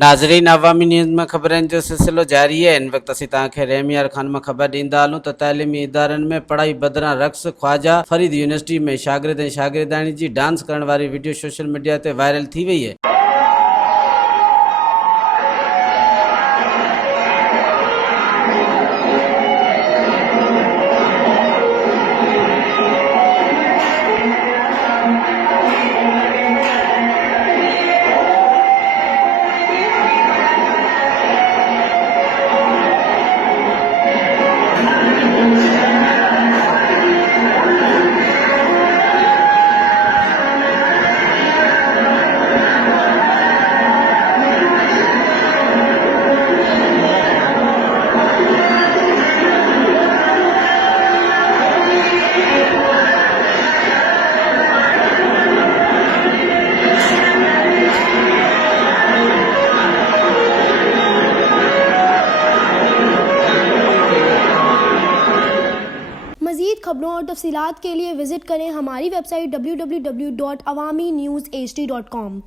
नाज़रीन, अवामी न्यूज़ में ख़बरनि जो सिलसिलो जारी है। इन वक्त असीं तव्हांखे रहिम ख़ान में ख़बर ॾींदा हलूं त तालीमी इदारनि में पढ़ाई बदिरां रक़्स ख़्वाजा फरीद यूनिवर्सिटी में शागिर्द ऐं शागिर्दियाणी जी डांस करण वारी वीडियो सोशल मीडिया ते वायरल थी वई है। मज़ीद खबरों और तफसीलात के लिए विजिट करें हमारी वेबसाइट www.awamiNewsHD.com।